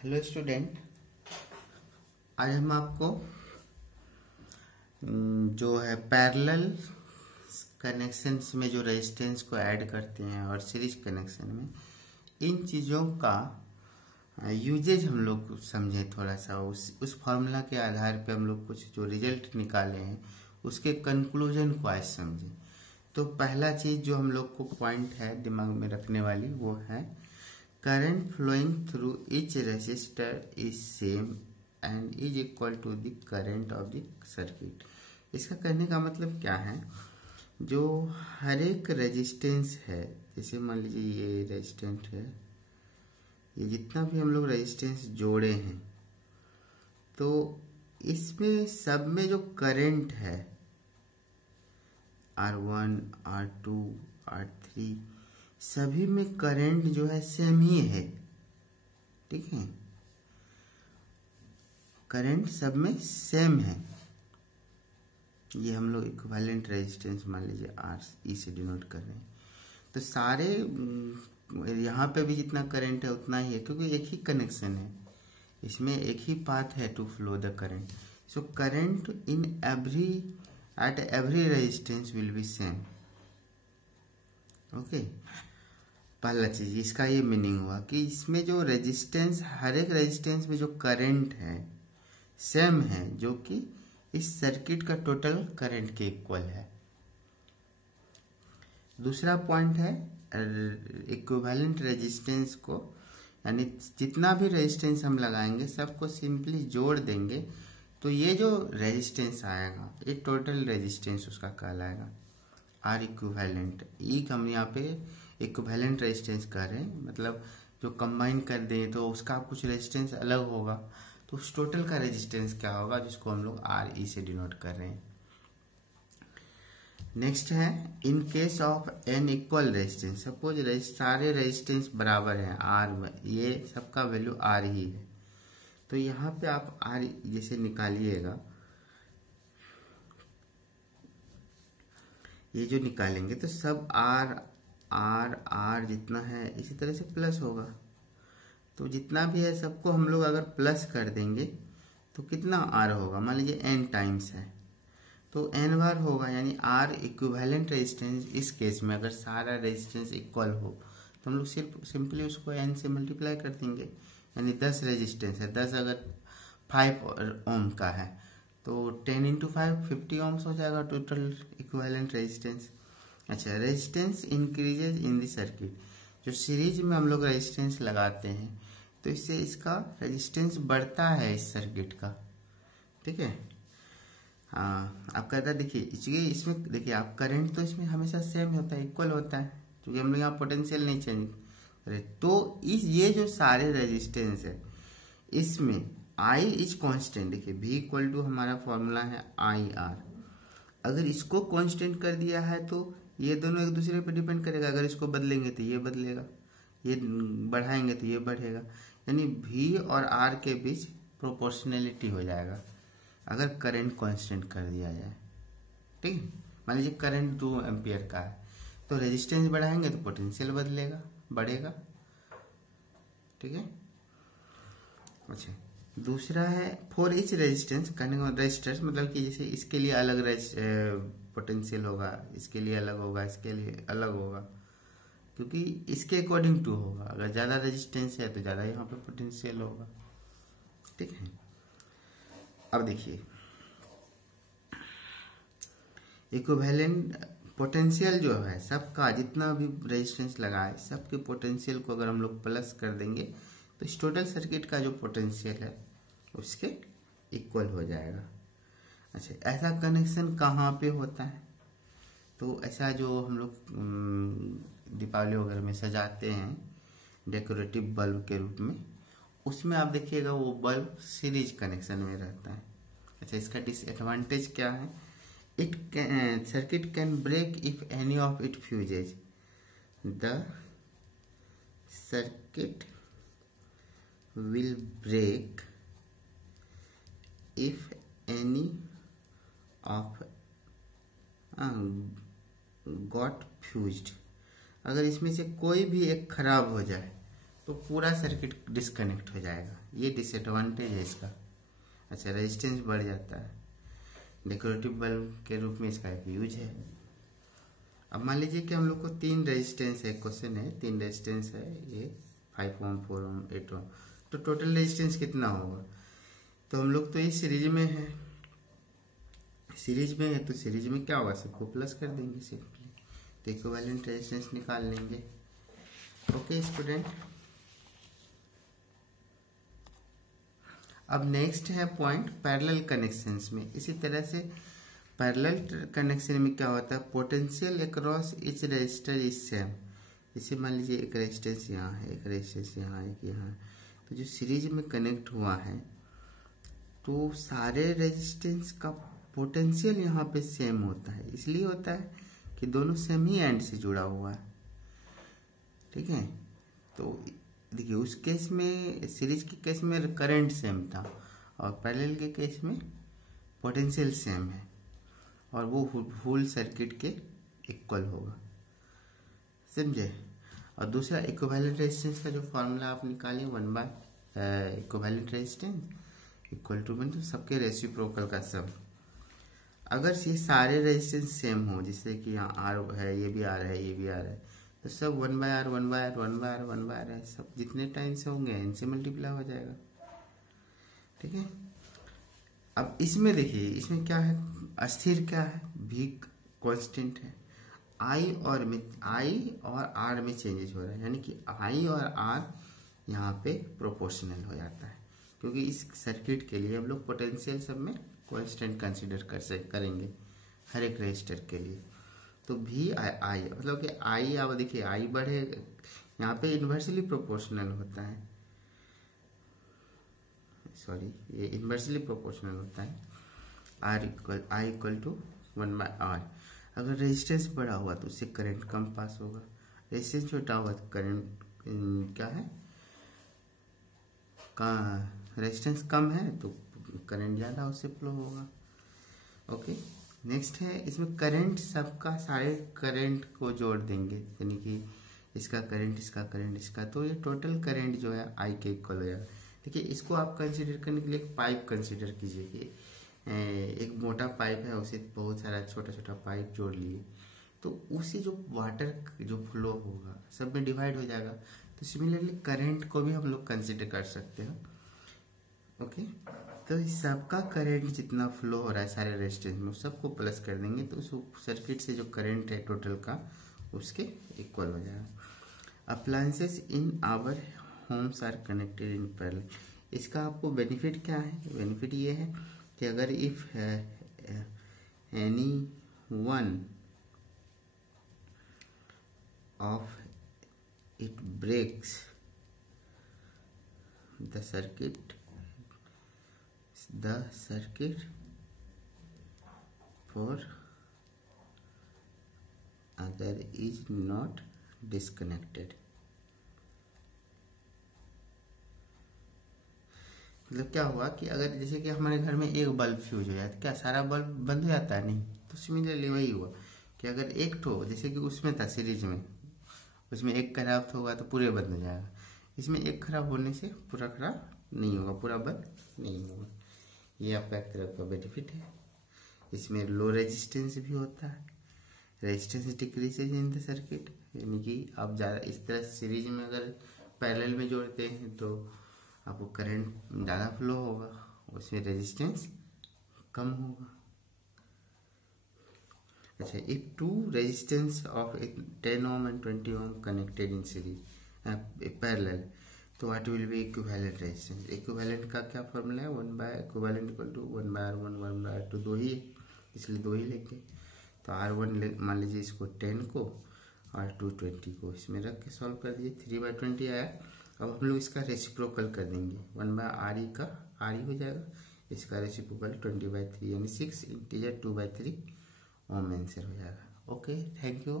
Hello student, आज हम आपको जो है पैरेलल कनेक्शंस में जो रेजिस्टेंस को ऐड करते हैं और सीरीज कनेक्शन में इन चीज़ों का यूजेज हम लोग समझें। थोड़ा सा उस फॉर्मूला के आधार पे हम लोग कुछ जो रिजल्ट निकाले हैं उसके कंक्लूजन को आज समझें। तो पहला चीज़ जो हम लोग को पॉइंट है दिमाग में रखने वाली वो है current flowing through each resistor is same and is equal to the current of the circuit। इसका कहने का मतलब क्या है, जो हर एक रेजिस्टेंस है, जैसे मान लीजिए ये रेजिस्टेंस है, ये जितना भी हम लोग रेजिस्टेंस जोड़े हैं तो इसमें सब में जो करंट है R1, R2, R3 सभी में करंट जो है सेम ही है। ठीक है, करंट सब में सेम है। ये हम लोग इक्विवेलेंट रेजिस्टेंस मान लीजिए आर ई से डिनोट कर रहे हैं। तो सारे यहाँ पे भी जितना करंट है उतना ही है, क्योंकि एक ही कनेक्शन है, इसमें एक ही पाथ है to flow the current. So current in every at every resistance will be same. Okay, पहला चीज इसका ये मीनिंग हुआ कि इसमें जो रेजिस्टेंस, हर एक रेजिस्टेंस में जो करंट है सेम है, जो कि इस सर्किट का टोटल करंट के इक्वल है। दूसरा पॉइंट है इक्विवेलेंट रेजिस्टेंस को, यानी जितना भी रेजिस्टेंस हम लगाएंगे सबको सिंपली जोड़ देंगे तो ये जो रेजिस्टेंस आएगा ये टोटल रेजिस्टेंस उसका कहलाएगा आर इक्विवेलेंट। ई हम यहाँ पे इक्विवेलेंट रेजिस्टेंस कर रहे हैं, मतलब जो कंबाइन कर दें तो उसका कुछ रेजिस्टेंस अलग होगा, तो उस टोटल का रेजिस्टेंस क्या होगा जिसको हम लोग आर ई से डिनोट कर रहे हैं। नेक्स्ट है in case of an equal resistance, suppose सारे रेजिस्टेंस बराबर हैं आर में, ये सबका वैल्यू आर ही है, तो यहाँ पे आप आर जैसे निकालिएगा, ये जो निकालेंगे तो सब आर आर आर जितना है इसी तरह से प्लस होगा। तो जितना भी है सबको हम लोग अगर प्लस कर देंगे तो कितना आर होगा, मान लीजिए एन टाइम्स है तो एन बार होगा, यानी आर इक्विवेलेंट रेजिस्टेंस। इस केस में अगर सारा रेजिस्टेंस इक्वल हो तो हम लोग सिर्फ सिंपली उसको एन से मल्टीप्लाई कर देंगे, यानी 10 रेजिस्टेंस है, 10 अगर 5 ओम का है तो 10 इंटू 5 50 ओम्स हो जाएगा टोटल इक्विवेलेंट रेजिस्टेंस। अच्छा, resistance increases in the circuit, जो सीरीज में हम लोग रेजिस्टेंस लगाते हैं तो इससे इसका रेजिस्टेंस बढ़ता है इस सर्किट का। ठीक है, हाँ, आप कहता है देखिए इसमें देखिए आप करंट तो इसमें हमेशा सेम होता है, इक्वल होता है, क्योंकि हम लोग यहाँ पोटेंशियल नहीं चेंज करे। तो ये जो सारे रेजिस्टेंस है इसमें आई इज कांस्टेंट, देखिए V इक्वल टू हमारा फॉर्मूला है आई आर। अगर इसको कांस्टेंट कर दिया है तो ये दोनों एक दूसरे पर डिपेंड करेगा, अगर इसको बदलेंगे तो ये बदलेगा, ये बढ़ाएंगे तो ये बढ़ेगा, यानी V और R के बीच प्रोपोर्शनैलिटी हो जाएगा अगर करंट कांस्टेंट कर दिया जाए। ठीक है, मान लीजिए करंट 2 एम्पियर का है तो रेजिस्टेंस बढ़ाएंगे तो पोटेंशियल बदलेगा, बढ़ेगा। ठीक है, अच्छा, दूसरा है फॉर इच रेजिस्टेंस, कहने का रेजिस्टेंस मतलब कि जैसे इसके लिए अलग पोटेंशियल होगा, इसके लिए अलग होगा, इसके लिए अलग होगा, क्योंकि इसके अकॉर्डिंग टू होगा। अगर ज़्यादा रेजिस्टेंस है तो ज़्यादा यहाँ पे पोटेंशियल होगा। ठीक है, अब देखिए इक्विवेलेंट पोटेंशियल जो है सबका, जितना भी रेजिस्टेंस लगा है सबके पोटेंशियल को अगर हम लोग प्लस कर देंगे तो इस टोटल सर्किट का जो पोटेंशियल है उसके इक्वल हो जाएगा। अच्छा, ऐसा कनेक्शन कहाँ पे होता है, तो ऐसा जो हम लोग दीपावली वगैरह में सजाते हैं डेकोरेटिव बल्ब के रूप में, उसमें आप देखिएगा वो बल्ब सीरीज कनेक्शन में रहता है। अच्छा, इसका डिसएडवांटेज क्या है, it can circuit can break if any of it fuses, the circuit will break if any of got fused। अगर इसमें से कोई भी एक खराब हो जाए तो पूरा सर्किट डिस्कनेक्ट हो जाएगा। ये डिसएडवांटेज है इसका। अच्छा, रेजिस्टेंस बढ़ जाता है, डेकोरेटिव बल्ब के रूप में इसका एक यूज है। अब मान लीजिए कि हम लोग को 3 रेजिस्टेंस है, क्वेश्चन है 3 रेजिस्टेंस है, ये 5 ओम 4 ओम 8 ओम, तो टोटल रेजिस्टेंस कितना होगा? तो हम लोग तो ये सीरीज में है, तो सीरीज में क्या होगा, सबको प्लस कर देंगे सिंपली, तो इक्विवेलेंट रेजिस्टेंस निकाल लेंगे। ओके स्टूडेंट, अब नेक्स्ट है पॉइंट पैरेलल कनेक्शंस में। इसी तरह से पैरेलल कनेक्शन में क्या होता है, potential across each resistor is same. जैसे मान लीजिए एक रेजिस्टेंस यहाँ है, एक रेजिस्टेंस यहाँ, एक यहाँ, तो जो सीरीज में कनेक्ट हुआ है तो सारे रेजिस्टेंस का पोटेंशियल यहाँ पे सेम होता है। इसलिए होता है कि दोनों सेम ही एंड से जुड़ा हुआ है, ठीक है। तो देखिए उस केस में, सीरीज के केस में करंट सेम था, और पैरेलल के केस में पोटेंशियल सेम है, और वो होल सर्किट के इक्वल होगा, समझे। और दूसरा इक्विवेलेंट रेजिस्टेंस का जो फॉर्मूला आप निकालिए, 1 इक्विवेलेंट रेजिस्टेंस इक्वल टू मतलब सबके रेसिप्रोकल का सम। अगर ये सारे रेजिस्टेंस सेम हो, जैसे कि यहाँ आर है, ये भी आर है, ये भी आर है, तो सब 1/R 1/R 1/R 1/R है, सब जितने टाइम से होंगे n से मल्टीप्लाई हो जाएगा, ठीक है। अब इसमें देखिए, इसमें क्या है, अस्थिर क्या है, भी कांस्टेंट है, I और R में चेंजेस हो रहा है, यानी कि I और R यहाँ पे प्रोपोर्शनल हो जाता है, क्योंकि इस सर्किट के लिए हम लोग पोटेंशियल सब में कांस्टेंट कंसीडर करेंगे हर एक रजिस्टर के लिए। तो VI मतलब कि I, अब देखिए I बढ़े, यहाँ पे इन्वर्सली प्रोपोर्शनल होता है, सॉरी ये इन्वर्सली प्रोपोर्शनल होता है, I इक्वल टू 1/R। अगर रेजिस्टेंस बड़ा हुआ तो उससे करंट कम पास होगा, रेजिस्टेंस छोटा हुआ तो करंट क्या है, रेजिस्टेंस कम है तो करंट ज़्यादा उससे फ्लो होगा। ओके, नेक्स्ट है, इसमें करंट सबका, सारे करंट को जोड़ देंगे, यानी कि इसका करंट, इसका करंट, इसका, तो ये टोटल करंट जो है I के इक्वल हो जाएगा। देखिए इसको आप कंसीडर करने के लिए एक पाइप कंसीडर कीजिए कि एक मोटा पाइप है, उसे बहुत सारा छोटा छोटा पाइप जोड़ लिए, तो उसे जो वाटर जो फ्लो होगा सब में डिवाइड हो जाएगा। तो सिमिलरली करंट को भी हम लोग कंसीडर कर सकते हैं। ओके, तो इस सबका करंट जितना फ्लो हो रहा है सारे रेजिस्टेंस में, सबको प्लस कर देंगे, तो उस सर्किट से जो करंट है टोटल का उसके इक्वल हो जाएगा। Appliances in our homes are connected in parallel. इसका आपको बेनिफिट क्या है, बेनिफिट ये है कि अगर if any one of it breaks the circuit for other is not disconnected। मतलब क्या हुआ कि अगर जैसे कि हमारे घर में एक बल्ब फ्यूज हो जाए तो क्या सारा बल्ब बंद हो जाता है? नहीं। तो सिमिलरली वही हुआ कि अगर एक ठो, जैसे कि उसमें था सीरीज में, उसमें एक खराब होगा तो पूरे बंद हो जाएगा, इसमें एक खराब होने से पूरा खराब नहीं होगा, पूरा बंद नहीं होगा। ये आपका एक तरह का बेनिफिट है। इसमें लो रेजिस्टेंस भी होता है, resistance decreases in the circuit, यानी कि आप ज़्यादा इस तरह सीरीज में अगर पैरेलल में जोड़ते हैं तो आपको करंट ज़्यादा फ्लो होगा, उसमें रेजिस्टेंस कम होगा। अच्छा, if two resistance of 10 ohm and 20 ohm connected in series parallel, तो what will be equivalent resistance. Equivalent का क्या फॉर्मूला है, 1/इक्विवेलेंट इक्वल टू 1/R1 1/R2, 2 ही, इसलिए 2 ही लेंगे। तो R1 मान लीजिए इसको 10 को, R2 20 को, इसमें रख के सॉल्व कर दिए, 3/20 आया। अब हम लोग इसका रेसिप्रोकल कर देंगे, 1/RE का RE हो जाएगा, इसका रेसिप्रोकल 20/3 यानी 6 इंटीजर 2/3 ओम आंसर हो जाएगा। Okay, thank you.